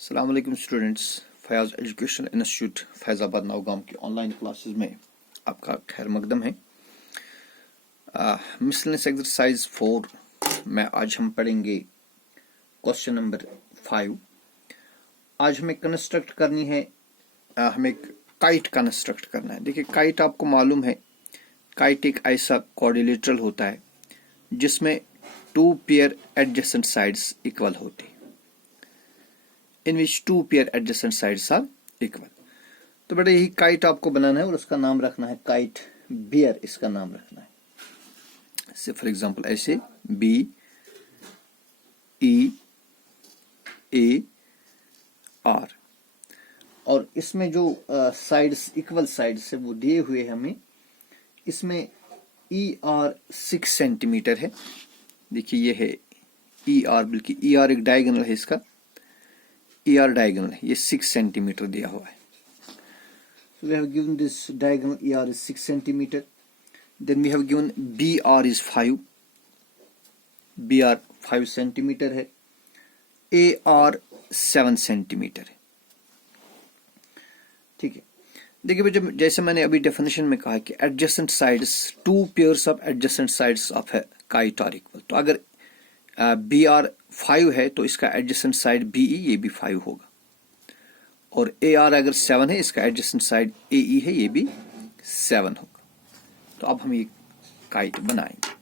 अस्सलाम वालेकुम students. Fayaz education institute Faizabad Naugam की ऑनलाइन क्लासेस में आपका खैर मकदम है। मिसलेनियस एक्सरसाइज 4 में आज हम पढ़ेंगे क्वेश्चन नंबर 5। आज हमें कंस्ट्रक्ट करनी है, हमें काइट कंस्ट्रक्ट करना है। देखिए, काइट आपको मालूम है, काइट एक ऐसा क्वाड्रिलेटरल होता है जिसमें 2 पेयर एडजेसेंट साइड्स इक्वल होती है, in which 2 pair adjacent sides are equal. तो बेटा यही काइट आपको बनाना है और उसका नाम रखना है काइट बियर, इसका नाम रखना है। से फॉर एग्जांपल ऐसे बी ई ए आर, और इसमें जो साइड्स इक्वल साइड्स है वो दिए हुए हैं हमें। इसमें ई आर 6 सेंटीमीटर है। देखिए ये है ई आर, बल्कि ई आर एक डायगोनल है, इसका ई आर डायगोनल है, ये 6 सेंटीमीटर दिया हुआ है। So we have given this diagonal ER is 6 centimeter. Then we have given BR is 5. BR 5 centimeter है। AR 7 centimeter है। ठीक है। देखिए जब जैसे मैंने अभी डेफिनेशन में कहा कि adjacent sides, 2 pairs of adjacent sides of a kite are equal। तो अगर BR 5 है तो इसका adjacent side BE ये भी 5 होगा, और AR अगर 7 है इसका एडजेसेंट साइड AE है, ये भी 7 होगा। तो अब हम ये काइट बनाएंगे।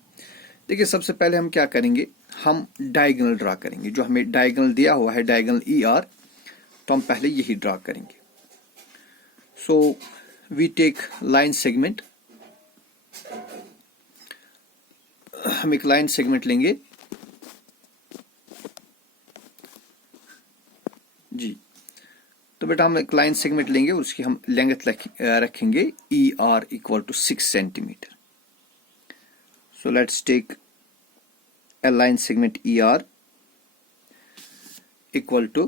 देखिए सबसे पहले हम क्या करेंगे, हम डायगोनल ड्रा करेंगे। जो हमें डायगोनल दिया हुआ है डायगोनल ER, तो हम पहले यही ड्रा करेंगे। So we take line segment, हम एक लाइन सेगमेंट लेंगे जी। तो बेटा हम एक लाइन सेगमेंट लेंगे और उसकी हम लेंथ रखेंगे ER equal to 6 centimetre. So let's take a line segment ER equal to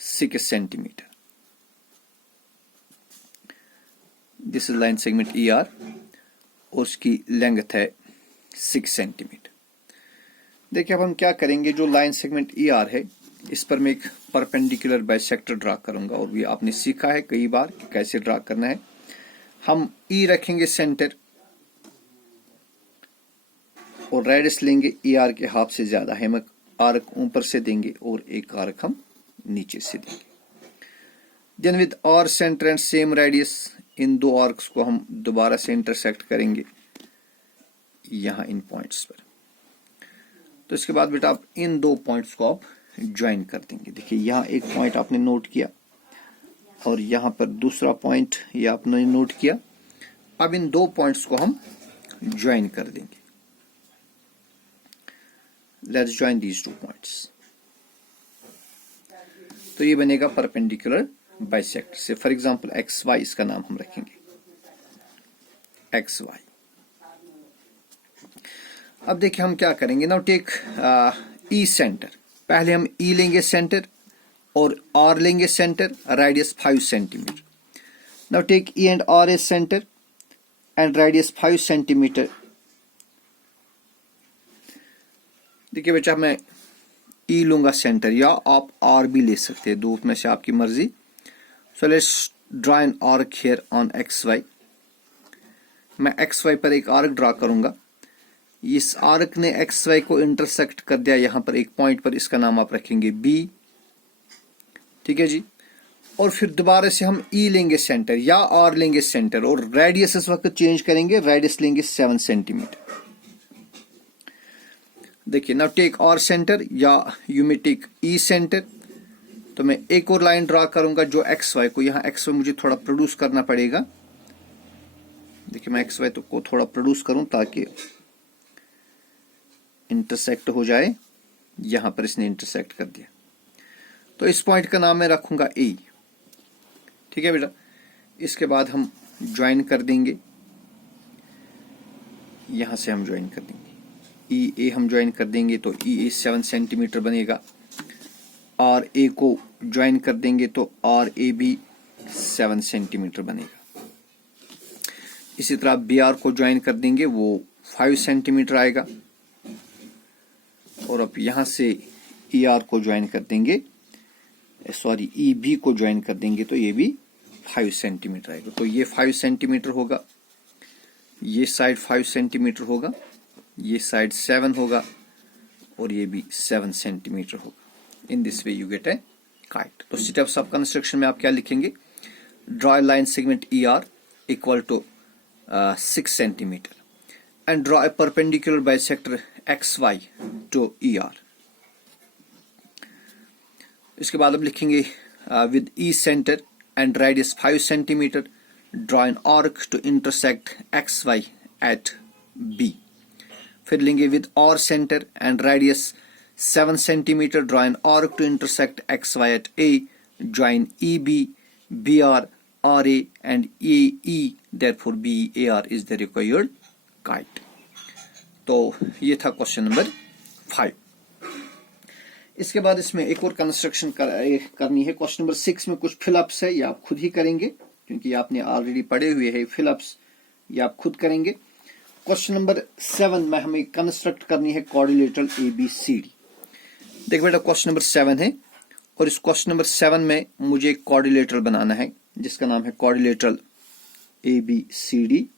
6 centimeter. This is line segment ER और उसकी लेंथ है 6 सेंटीमीटर। देखिए अब हम क्या करेंगे, जो लाइन सेगमेंट ER है इस पर मैं एक परपेंडिकुलर बाइसेक्टर ड्रा करूंगा, और भी आपने सीखा है कई बार कि कैसे ड्रा करना है। हम E रखेंगे सेंटर और रेडियस लेंगे ER के हाफ से ज्यादा है, हम आर्क ऊपर से देंगे और एक आर्क हम नीचे से देंगे। Then with R center and same radius, इन दो आर्क्स को हम दोबारा से इंटरसेक्ट करेंगे यहां इन पॉइंट्स पर। तो इसके बाद बेटा आप इन दो पॉइंट्स को आप ज्वाइन कर देंगे। देखिए यहाँ एक पॉइंट आपने नोट किया और यहाँ पर दूसरा पॉइंट ये आपने नोट किया। अब इन दो पॉइंट्स को हम ज्वाइन कर देंगे। Let's join these 2 points. तो ये बनेगा परपेंडिकुलर बाइसेक्टर। से फॉर एग्जांपल XY, इसका नाम हम रखेंगे XY। अब देखिए हम क्या करेंगे, नाउ टेक E सेंटर। पहले हम E लेंगे सेंटर और R लेंगे centre, radius 5 centimetre. Now take E and R as centre and radius 5 centimetre. देखिए बच्चा मैं E लूंगा सेंटर, या आप R भी ले सकते हैं, दो में से आपकी मर्जी। So let's draw an arc here on XY। मैं XY पर एक आर्क ड्रा करूंगा। इस आर्क ने XY को इंटरसेक्ट कर दिया यहां पर एक पॉइंट पर, इसका नाम आप रखेंगे B। ठीक है जी। और फिर दोबारा से हम E लेंगे सेंटर या R लेंगे सेंटर, और रेडियस इस वक्त चेंज करेंगे, रेडियस लेंगे 7 सेंटीमीटर। देखिए नाउ टेक R सेंटर या you may take E centre. तो मैं एक और लाइन ड्रा करूंगा जो XY को, यहां XY मुझे थोड़ा प्रोड्यूस करना पड़ेगा। देखिए मैं XY तो को थोड़ा प्रोड्यूस करूं ताकि इंटरसेक्ट हो जाए। यहां पर इसने इंटरसेक्ट कर दिया, तो इस पॉइंट का नाम मैं रखूंगा A। ठीक है बेटा। इसके बाद हम ज्वाइन कर देंगे, यहां से हम ज्वाइन कर देंगे EA, हम ज्वाइन कर देंगे तो EA 7 सेंटीमीटर बनेगा। RA को ज्वाइन कर देंगे तो RA भी 7 सेंटीमीटर बनेगा। इसी तरह BR को ज्वाइन कर देंगे, वो 5 सेंटीमीटर आएगा। और अब यहां से ER को ज्वाइन कर देंगे सॉरी ई बी को ज्वाइन कर देंगे तो ये भी 5 सेंटीमीटर आएगा। तो ये 5 सेंटीमीटर होगा, ये साइड 5 सेंटीमीटर होगा, ये साइड 7 होगा और ये भी 7 सेंटीमीटर होगा। In this way you get a kite. तो स्टेप्स ऑफ कंस्ट्रक्शन में आप क्या लिखेंगे? Draw line segment E R equal to 6 centimetre and draw a perpendicular bisector X Y to E R. इसके बाद अब लिखेंगे with E centre and radius 5 centimetre draw an arc to intersect X Y at B. फिर लेंगे with R centre and radius 7 centimetre draw an arc to intersect X Y at A, join E B, B R, R A and A E, therefore B A R is the required kite. तो ये था question number 5। इसके बाद इसमें एक और construction करनी है। क्वेश्चन नंबर 6 में कुछ फिलअप्स है, ये आप खुद ही करेंगे क्योंकि आपने ऑलरेडी पढ़े हुए हैं फिलअप्स, ये आप खुद करेंगे। क्वेश्चन नंबर 7 में हमें कंस्ट्रक्ट करनी है quadrilateral A B C D. देख बेटा क्वेश्चन नंबर 7 है और इस क्वेश्चन नंबर 7 में मुझे एक क्वाड्रिलेटरल बनाना है जिसका नाम है quadrilateral A B C D.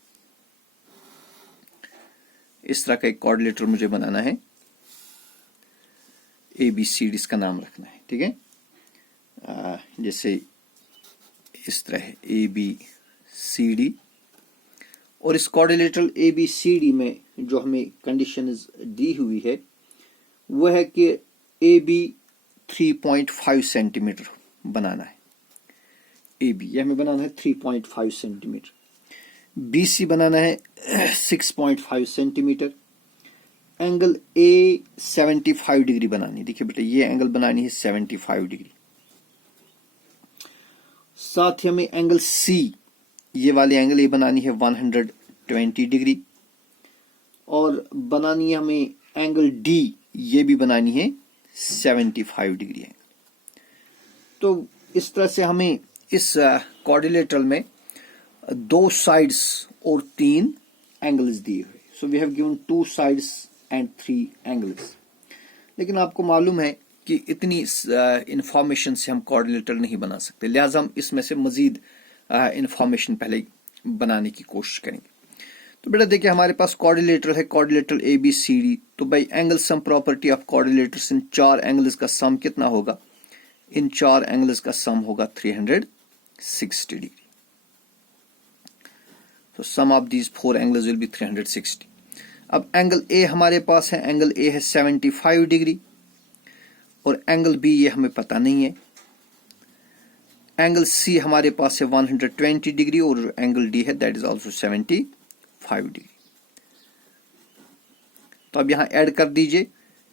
इस तरह का एक क्वाड्रिलेटरल मुझे बनाना है, ए बी सी डी इसका नाम रखना है, ठीक है। जैसे इस तरह है ए बी सी डी। और इस quadrilateral A B C D में जो हमें कंडीशन दी हुई है वह है कि ए बी 3.5 सेंटीमीटर बनाना है। ए बी यह हमें बनाना है 3.5 सेंटीमीटर, बी सी बनाना है 6.5 सेंटीमीटर, एंगल ए 75 डिग्री बनानी। देखिए बेटा ये एंगल बनानी है 75 डिग्री। साथ ही हमें एंगल सी, ये वाली एंगल ये बनानी है 120 डिग्री और बनानी है हमें एंगल डी, ये भी बनानी है 75 डिग्री एंगल। तो इस तरह से हमें इस क्वाड्रिलेटरल में 2 साइड्स और 3 एंगल्स दिए हुए। So we have given 2 sides and 3 angles. लेकिन आपको मालूम है कि इतनी इंफॉर्मेशन से हम क्वाड्रिलेटरल नहीं बना सकते, लिहाजा हम इसमें से मजीद इंफॉर्मेशन पहले बनाने की कोशिश करेंगे। तो बेटा देखिए हमारे पास क्वाड्रिलेटरल है, quadrilateral A B C D. तो भाई angle sum property of quadrilaterals, इन 4 एंगल्स का सम कितना होगा? इन 4 एंगल्स का सम होगा 360 डिग्री। तो sum of these 4 angles will be 360। अब एंगल ए हमारे पास है, एंगल ए है 75 डिग्री और एंगल बी ये हमें पता नहीं है। एंगल सी हमारे पास है 120 डिग्री और एंगल डी है दैट इज आल्सो 75 डिग्री। तो अब यहां ऐड कर दीजिए,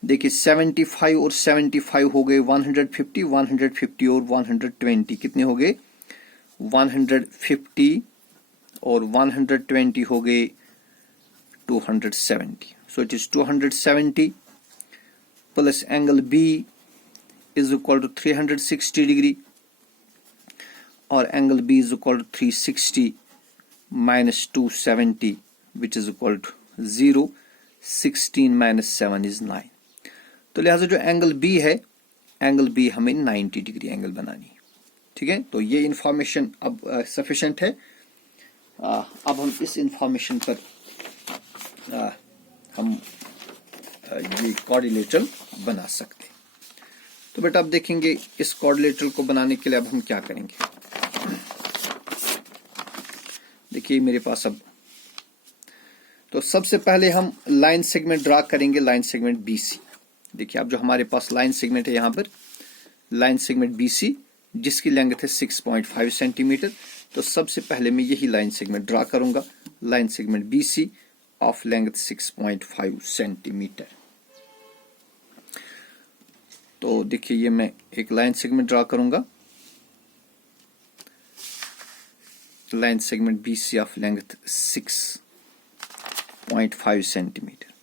देखिए 75 और 75 हो गए 150, 150 और 120 कितने हो गए? 150 और 120 हो गए 270। So it is 270 plus angle B is equal to 360 degree और angle B is equal to 360 minus 270 which is equal to 0. 16 minus 7 is 9। तो लिहाजा जो एंगल B है, एंगल B हमें 90 डिग्री एंगल बनानी है, ठीक है। तो ये इंफॉर्मेशन अब सफिशिएंट है। अब हम इस इंफॉर्मेशन पर हम ये क्वाड्रिलेटरल बना सकते हैं। तो बेटा अब देखेंगे इस क्वाड्रिलेटरल को बनाने के लिए अब हम क्या करेंगे। देखिए मेरे पास अब तो सबसे पहले हम लाइन सेगमेंट ड्रा करेंगे, लाइन सेगमेंट बीसी। देखिए अब जो हमारे पास लाइन सेगमेंट है यहाँ पर लाइन सेगमेंट बीसी जिसकी लेंथ है 6.5 सेंटीमीटर। तो सबसे पहले मैं यही लाइन सेगमेंट ड्रा करूंगा, line segment BC of length 6.5 centimetre. तो देखिए ये मैं एक लाइन सेगमेंट ड्रा करूंगा, line segment BC of length 6.5 centimetre.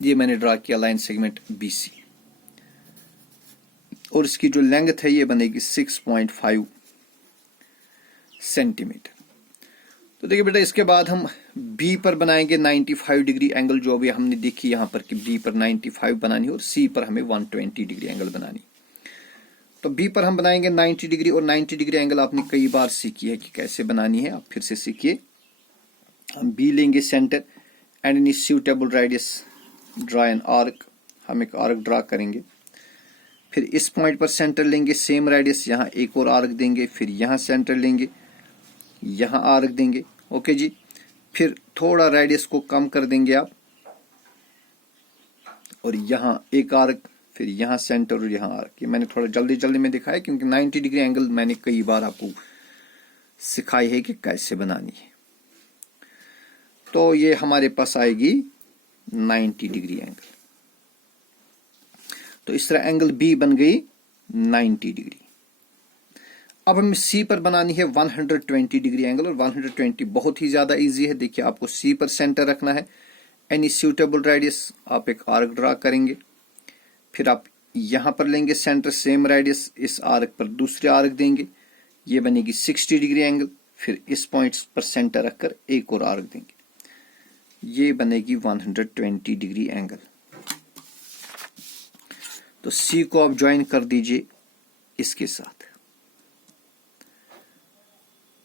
ये मैंने ड्रा किया लाइन सेगमेंट बीसी और इसकी जो लेंथ है ये बनेगी 6.5 सेंटीमीटर। तो देखिए बेटा इसके बाद हम बी पर बनाएंगे 95 डिग्री एंगल, जो अभी हमने देखी यहाँ पर कि बी पर 95 बनानी और सी पर हमें 120 डिग्री एंगल बनानी। तो बी पर हम बनाएंगे 90 डिग्री, और 90 डिग्री एंगल आपने कई बार सीखी है कि कैसे बनानी है, आप फिर से सीखिए। हम बी लेंगे centre and in suitable radius draw an arc, हम एक आर्क ड्रा करेंगे। फिर इस पॉइंट पर सेंटर लेंगे, सेम रेडियस, यहाँ एक और आर्क देंगे, फिर यहाँ सेंटर लेंगे, यहाँ आर्क देंगे। ओके जी, फिर थोड़ा रेडियस को कम कर देंगे आप, और यहाँ एक आर्क, फिर यहाँ सेंटर और यहाँ आर्क। ये मैंने थोड़ा जल्दी जल्दी में दिखाया क्योंकि 90 डिग्री एंगल मैंने कई बार आपको सिखाई है कि कैसे बनानी है। तो ये हमारे पास आएगी 90 डिग्री एंगल। तो इस तरह एंगल बी बन गई 90 डिग्री। अब हमें सी पर बनानी है 120 डिग्री एंगल, और 120 बहुत ही ज्यादा इजी है। देखिए, आपको सी पर सेंटर रखना है, एनी सूटेबल रेडियस, आप एक आर्क ड्रा करेंगे। फिर आप यहां पर लेंगे सेंटर, सेम रेडियस, इस आर्क पर दूसरे आर्क देंगे, ये बनेगी 60 डिग्री एंगल। फिर इस पॉइंट पर सेंटर रखकर एक और आर्क देंगे, ये बनेगी 120 डिग्री एंगल। तो सी को आप ज्वाइन कर दीजिए इसके साथ,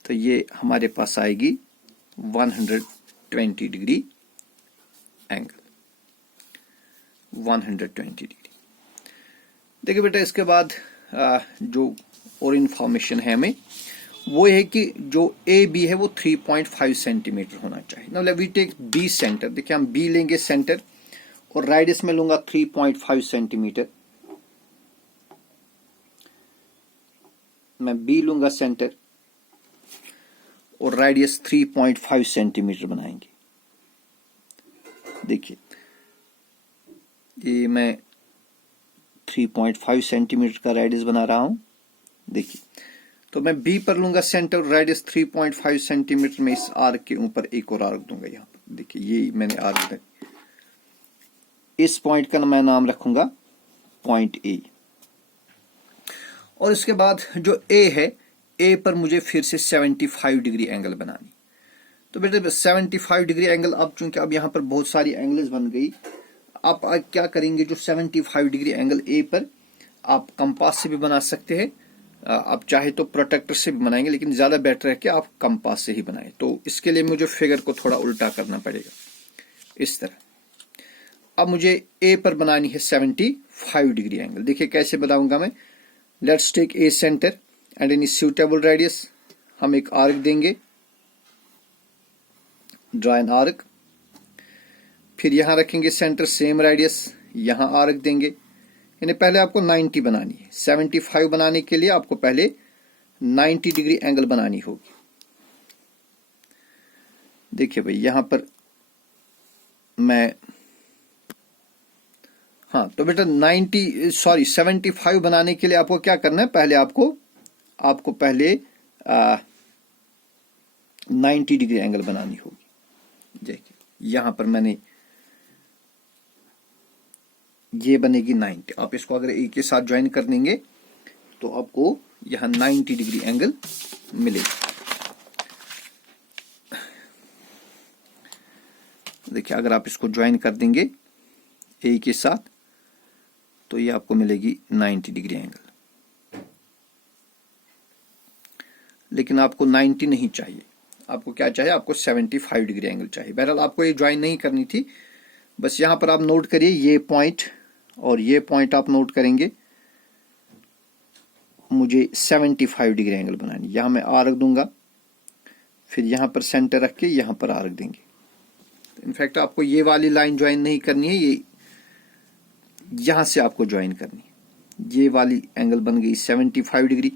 तो ये हमारे पास आएगी 120 डिग्री एंगल, 120 डिग्री। देखिए बेटा, इसके बाद जो और इंफॉर्मेशन है हमें, वो है कि जो ए बी है वो 3.5 सेंटीमीटर होना चाहिए। Now we take B centre. देखिए, हम बी लेंगे सेंटर और रेडियस में लूंगा 3.5 सेंटीमीटर। मैं बी लूंगा सेंटर और रेडियस 3.5 सेंटीमीटर बनाएंगे। देखिए, ये मैं 3.5 सेंटीमीटर का रेडियस बना रहा हूं। देखिए, तो मैं बी पर लूंगा सेंटर, रेडियस 3.5 सेंटीमीटर में इस आर्क के ऊपर एक और आर्क दूंगा यहाँ पर। देखिए, ये मैंने आर्क दिया। इस पॉइंट का मैं नाम रखूंगा पॉइंट ए। और इसके बाद जो ए है, ए पर मुझे फिर से 75 डिग्री एंगल बनानी। तो बेटे 75 डिग्री एंगल, अब चूंकि अब यहाँ पर बहुत सारी एंगल्स बन गई, आप क्या करेंगे, जो 75 डिग्री एंगल ए पर आप कंपास से भी बना सकते हैं, आप चाहे तो प्रोटेक्टर से भी बनाएंगे, लेकिन ज्यादा बेटर है कि आप कंपास से ही बनाएं। तो इसके लिए मुझे फिगर को थोड़ा उल्टा करना पड़ेगा इस तरह। अब मुझे ए पर बनानी है 75 डिग्री एंगल। देखिए कैसे बनाऊंगा मैं। Let's take A centre and in suitable radius, हम एक आर्क देंगे, ड्रा एन आर्क। फिर यहां रखेंगे सेंटर, सेम रेडियस, यहां आर्क देंगे। यानी पहले आपको 90 बनानी है। 75 बनाने के लिए आपको पहले 90 डिग्री एंगल बनानी होगी। देखिए भाई, यहां पर मैं, हाँ, तो बेटा 75 बनाने के लिए आपको क्या करना है, पहले आपको पहले 90 डिग्री एंगल बनानी होगी। देखिए, यहां पर मैंने, ये बनेगी 90। आप इसको अगर एक के साथ ज्वाइन कर देंगे तो आपको यहां 90 डिग्री एंगल मिलेगा। देखिए, अगर आप इसको ज्वाइन कर देंगे ए के साथ तो ये आपको मिलेगी 90 डिग्री एंगल। लेकिन आपको 90 नहीं चाहिए, आपको क्या चाहिए, आपको 75 डिग्री एंगल चाहिए। बहरहाल आपको ये ज्वाइन नहीं करनी थी, बस यहां पर आप नोट करिए ये पॉइंट और ये पॉइंट आप नोट करेंगे। मुझे 75 डिग्री एंगल बनानी। यहां मैं आर्क दूंगा, फिर यहां पर सेंटर रख के यहां पर आर्क देंगे। इनफैक्ट आपको ये वाली लाइन ज्वाइन नहीं करनी है, ये यहां से आपको ज्वाइन करनी है। ये वाली एंगल बन गई 75 डिग्री।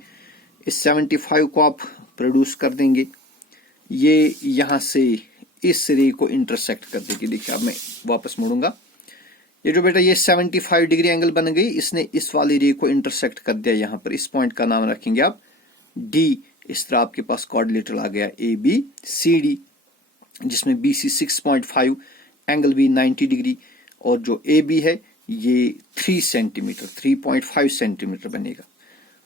इस 75 को आप प्रोड्यूस कर देंगे, ये यहां से इस रे को इंटरसेक्ट कर देगी। देखिए, अब मैं वापस मुड़ूंगा। ये जो बेटा ये 75 डिग्री एंगल बन गई, इसने इस वाली रे को इंटरसेक्ट कर दिया यहां पर। इस पॉइंट का नाम रखेंगे आप डी। इस तरह आपके पास कोऑर्डिनेटर आ गया ए बी सी डी, जिसमें B C 6.5, angle B 90 degree, और जो ए बी है ये 3 सेंटीमीटर 3.5 सेंटीमीटर बनेगा,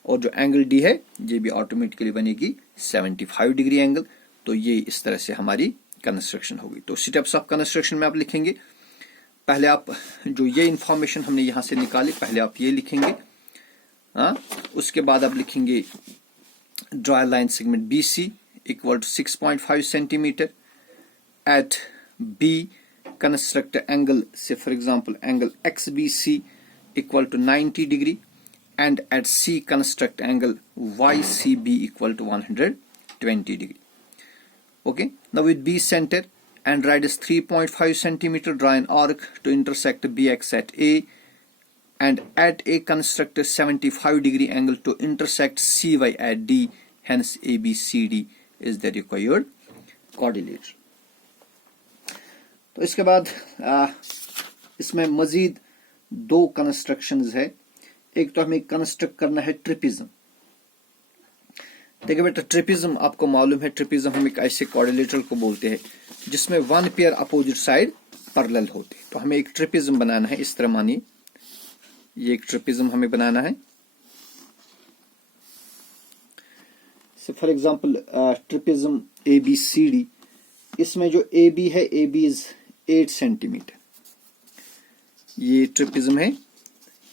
और जो एंगल डी है ये भी ऑटोमेटिकली बनेगी 75 डिग्री एंगल। तो ये इस तरह से हमारी कंस्ट्रक्शन होगी। तो स्टेप्स ऑफ कंस्ट्रक्शन में आप लिखेंगे, पहले आप जो ये इंफॉर्मेशन हमने यहां से निकाली पहले आप ये लिखेंगे, उसके बाद आप लिखेंगे draw line segment B C equal to 6.5 centimetre at B construct angle से for example angle X B C equal to 90 degree and at C construct angle YCB equal to 120 degree. Okay, now with B center and radius 3.5 centimeter, draw an arc to intersect BX at A and at A construct a 75 degree angle to intersect CY at D, hence ABCD is the required coordinate. तो इसके बाद इसमें मजीद दो constructions है। एक तो हमें construct करना है ट्रिपिज्म। देखिए बेटा, ट्रिपिज्म आपको मालूम है, ट्रिपिज्म हम एक ऐसे क्वाड्रिलेटरल को बोलते हैं जिसमें one pair opposite side parallel होते हैं। तो हमें एक ट्रिपिज्म बनाना है। इस तरह मानिए ये एक ट्रिपिज्म हमें बनाना है। फॉर एग्जांपल ट्रिपिज्म ABCD, इसमें जो AB है AB इज 8 सेंटीमीटर। ये ट्रिपिज्म है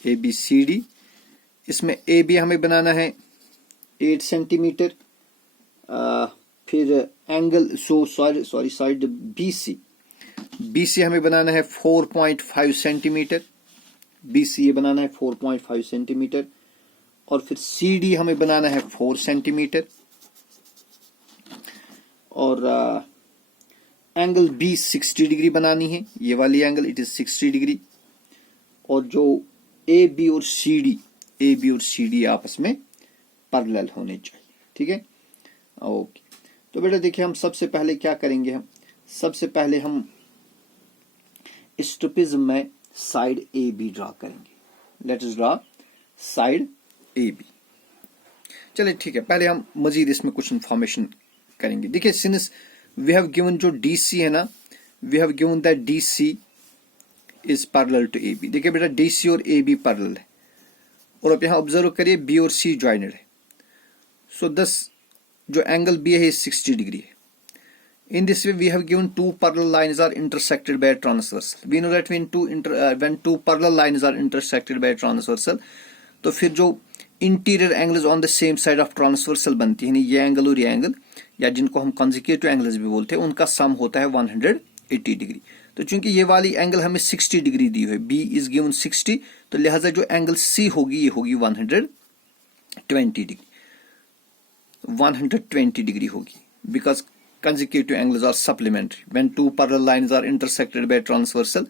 ABCD, इसमें AB हमें बनाना है 8 सेंटीमीटर। फिर एंगल सॉरी साइड BC हमें बनाना है 4.5 सेंटीमीटर। BC ये बनाना है 4.5 सेंटीमीटर और फिर CD हमें बनाना है 4 सेंटीमीटर और एंगल B 60 डिग्री बनानी है। ये वाली एंगल इट इज 60 डिग्री और जो AB और CD आपस में पैरेलल होने चाहिए। ठीक है, ओके। तो बेटा देखिए, हम सबसे पहले क्या करेंगे, हम सबसे पहले हम इस ट्रिपिज्म में साइड AB ड्रा करेंगे। लेट अस ड्रा साइड AB। चलिए ठीक है, पहले हम मजीद इसमें कुछ इंफॉर्मेशन करेंगे। देखिए, सिंस वी हैव गिवन जो DC है ना, we have given that DC is parallel to AB। देखिए बेटा, DC और AB पैरेलल है और आप यहां ऑब्जर्व करिए B और C ज्वाइंटेड है। सो दस जो एंगल B है 60 डिग्री है। In this way we have given two parallel lines are intersected by a transversal. We know that when two parallel lines are intersected by a transversal, तो फिर जो interior angles on the same side of transversal बनती है, ये angle और ये angle, या जिनको हम कंसेक्यूटिव एंगल्स भी बोलते हैं, उनका सम होता है 180 डिग्री। तो चूंकि ये वाली एंगल हमें 60 डिग्री दी हुई है, B इज गिवन 60, तो लिहाजा जो एंगल C होगी ये होगी 120 डिग्री, 120 डिग्री होगी, because consecutive angles are supplementary. When two parallel lines are intersected by a transversal,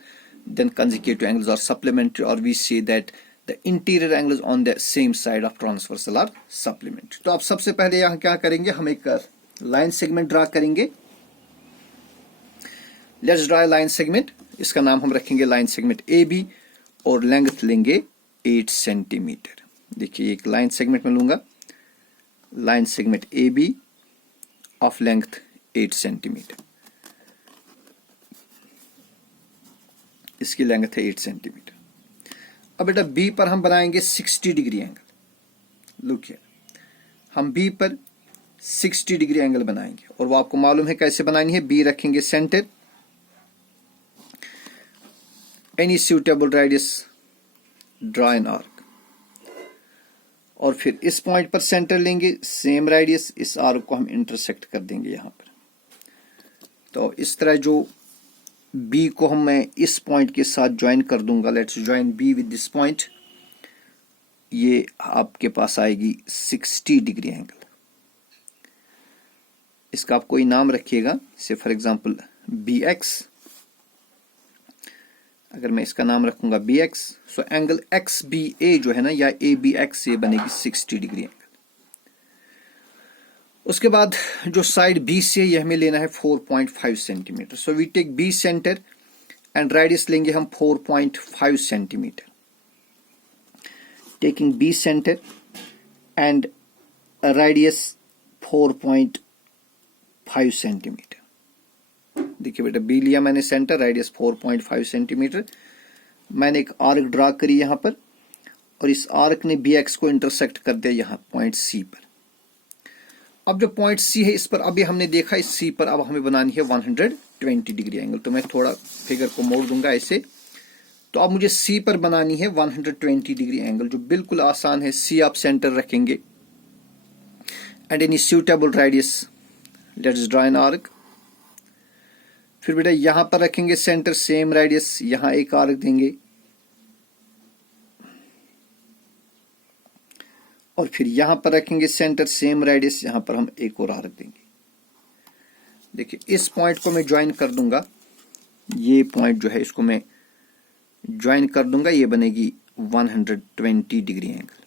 then consecutive angles are supplementary, or we say that the interior angles on the same side of transversal are supplementary. तो आप सबसे पहले यहाँ क्या करेंगे, हम एक line segment draw करेंगे। Let's draw line segment. इसका नाम हम रखेंगे लाइन सेगमेंट AB और लेंथ लेंगे 8 सेंटीमीटर। देखिए, एक लाइन सेगमेंट में लूंगा, line segment AB of length 8 centimetre, इसकी लेंथ है 8 सेंटीमीटर। अब बेटा B पर हम बनाएंगे 60 डिग्री एंगल। लुक हियर, हम B पर 60 डिग्री एंगल बनाएंगे और वो आपको मालूम है कैसे बनानी है। B रखेंगे centre, any suitable radius draw an arc, और फिर इस पॉइंट पर सेंटर लेंगे, सेम रेडियस, इस आर्क को हम इंटरसेक्ट कर देंगे यहां पर। तो इस तरह जो B को हम मैं इस पॉइंट के साथ ज्वाइन कर दूंगा। Let's join B with this point. ये आपके पास आएगी 60 डिग्री एंगल। इसका आप कोई नाम रखिएगा, से फॉर एग्जांपल BX। अगर मैं इसका नाम रखूंगा BX, सो एंगल XBA जो है ना, या ABX, ये बनेगी 60 डिग्री एंगल। उसके बाद जो साइड BC है, ये हमें लेना है 4.5 centimetre. So we take B centre and radius लेंगे हम 4.5 centimetre. Taking B centre and radius 4.5 centimetre. देखिए बेटा, B लिया मैंने सेंटर, रेडियस 4.5 सेंटीमीटर। मैंने एक आर्क ड्रा करी यहां पर और इस आर्क ने BX को इंटरसेक्ट कर दिया यहां पॉइंट C पर। अब जो पॉइंट सी है इस पर अभी हमने देखा, इस सी पर अब हमें बनानी है 120 डिग्री एंगल। तो मैं थोड़ा फिगर को मोड़ दूंगा ऐसे। तो अब मुझे सी पर बनानी है 120 डिग्री एंगल, जो बिल्कुल आसान है। सी आप सेंटर रखेंगे and any suitable radius, let's draw an arc. फिर बेटा यहां पर रखेंगे सेंटर, सेम रेडियस, यहां एक आर्क देंगे और फिर यहां पर रखेंगे सेंटर, सेम रेडियस, यहां पर हम एक और आर्क देंगे। देखिए इस पॉइंट को मैं ज्वाइन कर दूंगा, ये पॉइंट जो है इसको मैं ज्वाइन कर दूंगा, ये बनेगी 120 डिग्री एंगल।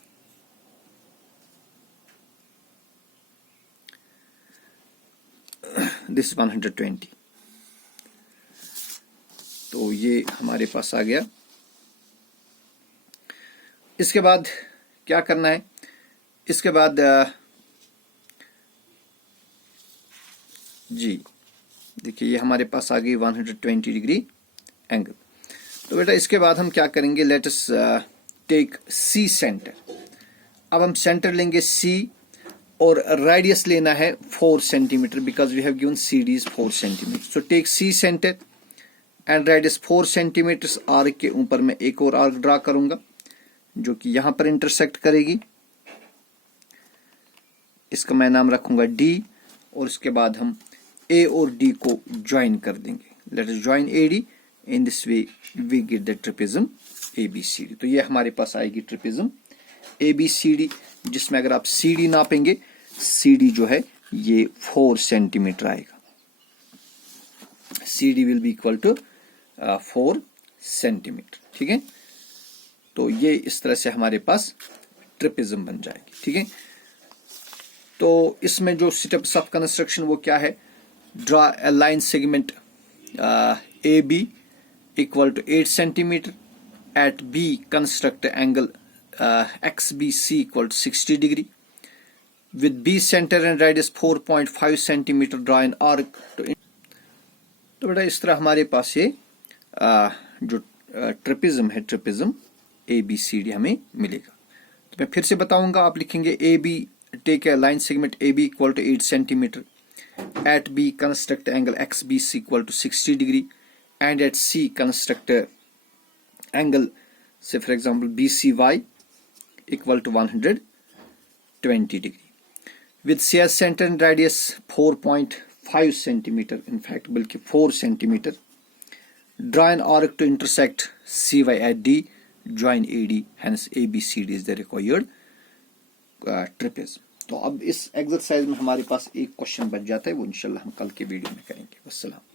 दिस 120। तो ये हमारे पास आ गया। इसके बाद क्या करना है, इसके बाद जी देखिए ये हमारे पास आ गई 120 डिग्री एंगल। तो बेटा इसके बाद हम क्या करेंगे, let us take C centre. अब हम सेंटर लेंगे सी और रेडियस लेना है 4 centimetre, because we have given C D is 4 centimetre. So take C centre and radius 4 centimetre. Arc के ऊपर मैं एक और आर्क ड्रा करूंगा जो कि यहां पर इंटरसेक्ट करेगी, इसका मैं नाम रखूंगा डी। और इसके बाद हम ए और डी को ज्वाइन कर देंगे। Let us join A D, in this way we get the trapezium A B C D. तो ये हमारे पास आएगी ट्रिपिज्म ए बी सी डी, जिसमें अगर आप सी डी नापेंगे, सी डी जो है ये 4 सेंटीमीटर आएगा। C D will be equal to 4 centimetre. ठीक है, तो ये इस तरह से हमारे पास ट्रिपिज्म बन जाएगी। ठीक है, तो इसमें जो स्टेप्स ऑफ कंस्ट्रक्शन वो क्या है, draw a line segment A B equal to 8 centimetre, at B construct angle XBC equal to 60 degree, with B center and radius 4.5 centimetre, draw an arc to. तो बेटा इस तरह हमारे पास ये जो ट्रिपिज्म है, ट्रिपिज्म ABCD हमें मिलेगा। तो मैं फिर से बताऊंगा, आप लिखेंगे AB, take a line segment AB equal to 8 centimetre, at B construct angle XBC equal to 60 degree, and at C construct angle से for example BCY equal to 120 degree, with CS center and radius 4.5 centimeter, in fact बल्कि 4 centimeter. Draw an arc to intersect CY at D, join AD, hence ABCD is the required trapezoid. तो अब इस exercise में हमारे पास एक question बच जाता है, वो इंशाल्लाह हम कल के वीडियो में करेंगे। वस्सलाम।